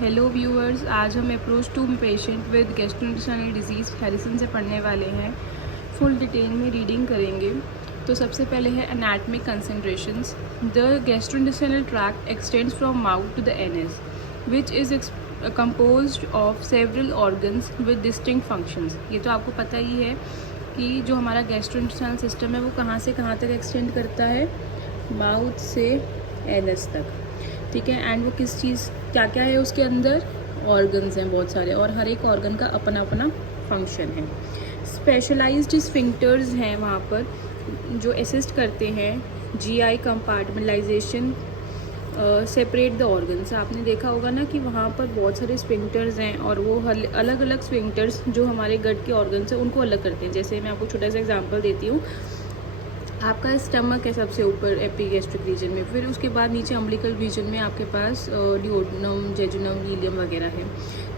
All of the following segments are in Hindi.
हेलो व्यूअर्स, आज हम approach to patient with gastrointestinal disease Harrison से पढ़ने वाले हैं। फुल डिटेल में रीडिंग करेंगे। तो सबसे पहले है anatomic concentrations. The gastrointestinal tract extends from mouth to the anus which is composed of several organs with distinct functions. ये तो आपको पता ही है कि जो हमारा गैस्ट्रोइंटेस्टाइनल सिस्टम है वो कहाँ से कहाँ तक एक्सटेंड करता है, माउथ से एनस तक। ठीक है, एंड वो किस चीज़ क्या क्या है उसके अंदर, ऑर्गन्स हैं बहुत सारे, और हर एक ऑर्गन का अपना अपना फंक्शन है। स्पेशलाइज्ड स्फिंक्टर्स हैं वहाँ पर जो असिस्ट करते हैं GI compartmentalisation, separate the organs. आपने देखा होगा ना कि वहाँ पर बहुत सारे स्फिंक्टर्स हैं और वो अलग अलग स्फिंक्टर्स जो हमारे गट के ऑर्गन्स हैं उनको अलग करते हैं। जैसे मैं आपको छोटा सा एग्जांपल देती हूँ। आपका स्टमक है सबसे ऊपर एपिगैस्ट्रिक रीजन में, फिर उसके बाद नीचे अम्बिलिकल रीजन में आपके पास डिओडनम, जेजुनम, इलियम वगैरह है।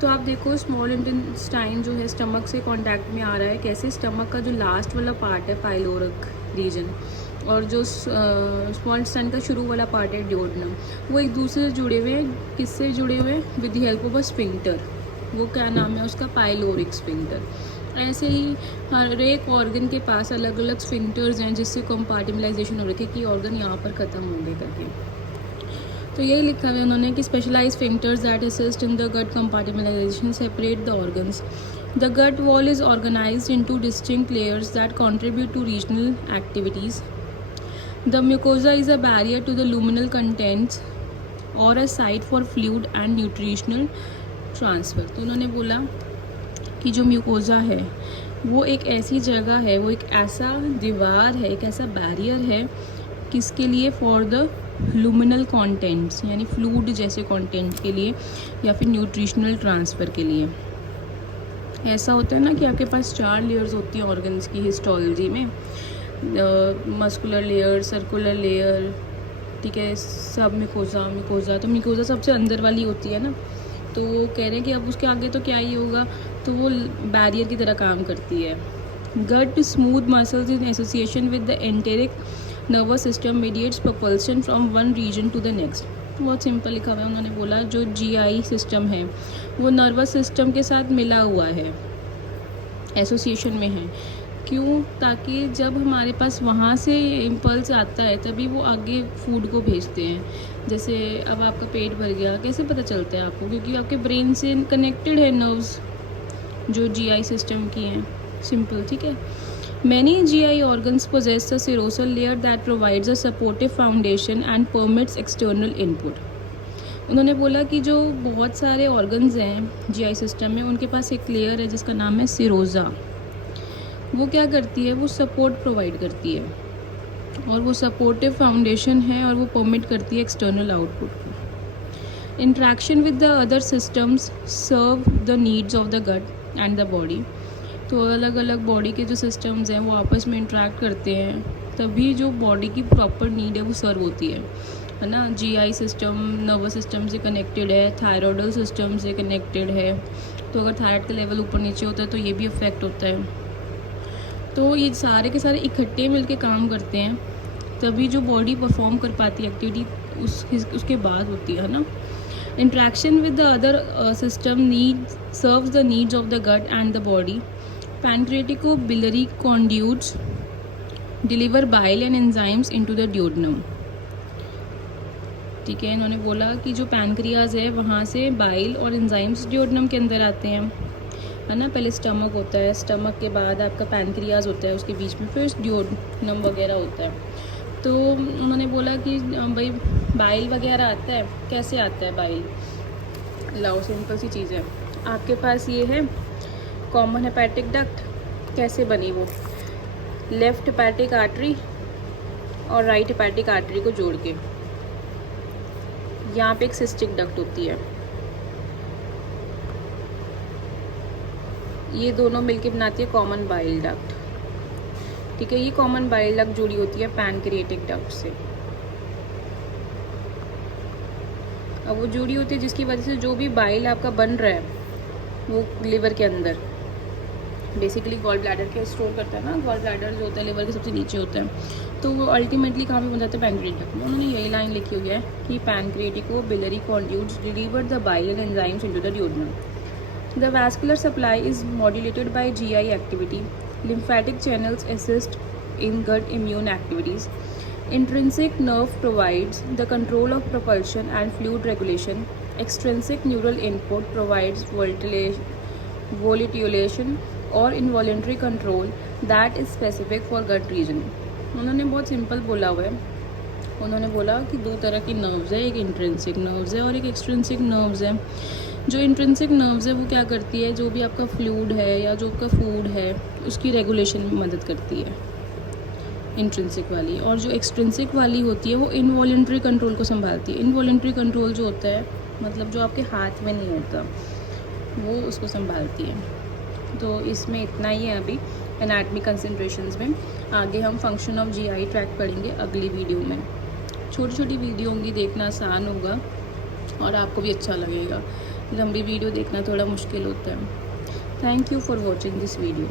तो आप देखो स्मॉल इंटेस्टाइन जो है स्टमक से कांटेक्ट में आ रहा है, कैसे स्टमक का जो लास्ट वाला पार्ट है पाइलोरिक रीजन और जो स्मॉल इंटेस्टाइन का शुरू वाला पार्ट है डिओडनम, वो एक दूसरे से जुड़े हुए हैं। किससे जुड़े हुए हैं? With the help of a sphincter. वो क्या नाम है उसका? Pyloric sphincter. ऐसे ही हर एक ऑर्गन के पास अलग अलग स्फिंक्टर्स हैं जिससे कंपार्टमेंटलाइजेशन हो रखी है कि ऑर्गन यहाँ पर ख़त्म होंगे करके। तो यही लिखा हुआ है उन्होंने कि specialise sphincters that assist in the gut compartmentalisation separate the organs. The gut wall is organised into distinct layers that contribute to regional activities. The mucosa is a barrier to the luminal contents और a site for fluid and nutritional transfer. तो उन्होंने बोला कि जो म्यूकोज़ा है वो एक ऐसी जगह है, वो एक ऐसा दीवार है, एक ऐसा बैरियर है, किसके लिए? फॉर द लुमिनल कंटेंट्स, यानी फ्लूइड जैसे कंटेंट के लिए या फिर न्यूट्रिशनल ट्रांसफ़र के लिए। ऐसा होता है ना कि आपके पास 4 लेयर्स होती हैं ऑर्गन्स की हिस्टोलॉजी में, मस्कुलर लेयर, सर्कुलर लेयर, ठीक है, सब म्यूकोज़ा। तो म्यूकोज़ा सबसे अंदर वाली होती है ना, तो वो कह रहे हैं कि अब उसके आगे तो क्या ही होगा, तो वो बैरियर की तरह काम करती है। Gut smooth muscles in association with the enteric nervous system mediates propulsion from one region to the next. बहुत सिंपल लिखा हुआ है। उन्होंने बोला जो जीआई सिस्टम है वो नर्वस सिस्टम के साथ मिला हुआ है, एसोसिएशन में है। क्यों? ताकि जब हमारे पास वहाँ से इम्पल्स आता है तभी वो आगे फूड को भेजते हैं। जैसे अब आपका पेट भर गया, कैसे पता चलता है आपको? क्योंकि आपके ब्रेन से कनेक्टेड है नर्व्स जो जीआई सिस्टम की हैं। सिंपल, ठीक है। Many GI organs possess a serosal layer that provides a supportive foundation and permits external input. उन्होंने बोला कि जो बहुत सारे ऑर्गन्स हैं जीआई सिस्टम में, उनके पास एक लेयर है जिसका नाम है सिरोजा। वो क्या करती है? वो सपोर्ट प्रोवाइड करती है और वो सपोर्टिव फाउंडेशन है और वो परमिट करती है एक्सटर्नल आउटपुट को। Interaction with the other systems serve the needs of the gut and the body. तो अलग अलग बॉडी के जो सिस्टम्स हैं वो आपस में इंट्रैक्ट करते हैं, तभी जो बॉडी की प्रॉपर नीड है वो सर्व होती है ना। जीआई सिस्टम नर्वस सिस्टम से कनेक्टेड है, थायरॉयडल सिस्टम से कनेक्टेड है। तो अगर थायराइड का लेवल ऊपर नीचे होता है तो ये भी अफेक्ट होता है। तो ये सारे के सारे इकट्ठे मिलके काम करते हैं, तभी जो बॉडी परफॉर्म कर पाती है एक्टिविटी उसके बाद होती है ना। Interaction with the other system need serves the needs of the gut and the body. Pancreatico biliary conduits deliver bile and enzymes into the duodenum. ठीक है, इन्होंने बोला कि जो पैनक्रियाज है वहाँ से बाइल और एंजाइम्स ड्यूडेनम के अंदर आते हैं, है ना। पहले स्टमक होता है, स्टमक के बाद आपका पैनक्रियाज होता है, उसके बीच में फिर ड्यूडेनम वगैरह होता है। तो उन्होंने बोला कि भाई बाइल वगैरह आता है, कैसे आता है बाइल? लाओ, सिंपल सी चीज़ है। आपके पास ये है कॉमन हेपेटिक डक्ट, कैसे बनी वो? लेफ़्ट हेपेटिक आर्टरी और राइट हेपेटिक आर्टरी को जोड़ के यहाँ पे एक सिस्टिक डक्ट होती है। ये दोनों मिलके बनाती है कॉमन बाइल डक्ट। ठीक है, ये कॉमन बाइल डक्ट जुड़ी होती है पैनक्रिएटिक डक्ट से। अब वो जुड़ी होती है जिसकी वजह से जो भी बाइल आपका बन रहा है वो लिवर के अंदर बेसिकली गॉल ब्लैडर के स्टोर करता है ना, गॉल ब्लैडर जो होता है लिवर के सबसे नीचे होता है, तो वो अल्टीमेटली कहाँ पे बन जाता है, पैनक्रिएटिक में। उन्होंने यही लाइन लिखी हुई है कि pancreatico biliary conduits deliver the bile and enzymes into the duodenum. The vascular supply is modulated by GI activity, lymphatic channels assist in gut immune activities. Intrinsic nerve provides the control of propulsion and fluid regulation. Extrinsic neural input provides volitilation or involuntary control that is specific for gut region. उन्होंने बहुत सिंपल बोला हुआ है, उन्होंने बोला कि दो तरह की नर्व्स है, एक इंट्रिंसिक नर्व्स है और एक एक्सट्रिंसिक नर्व्स है। जो इंट्रिंसिक नर्व्स है वो क्या करती है, जो भी आपका फ्लूइड है या जो आपका फूड है उसकी रेगुलेशन में मदद करती है इंट्रिंसिक वाली, और जो एक्सट्रिंसिक वाली होती है वो इनवॉलेंट्री कंट्रोल को संभालती है। इनवॉलेंट्री कंट्रोल जो होता है मतलब जो आपके हाथ में नहीं होता वो उसको संभालती है। तो इसमें इतना ही है अभी एनाटॉमी कंसंट्रेशंस में। आगे हम फंक्शन ऑफ जीआई ट्रैक्ट पढ़ेंगे अगली वीडियो में। छोटी छोटी वीडियो होंगी, देखना आसान होगा और आपको भी अच्छा लगेगा। लंबी वीडियो देखना थोड़ा मुश्किल होता है। Thank you for watching this video.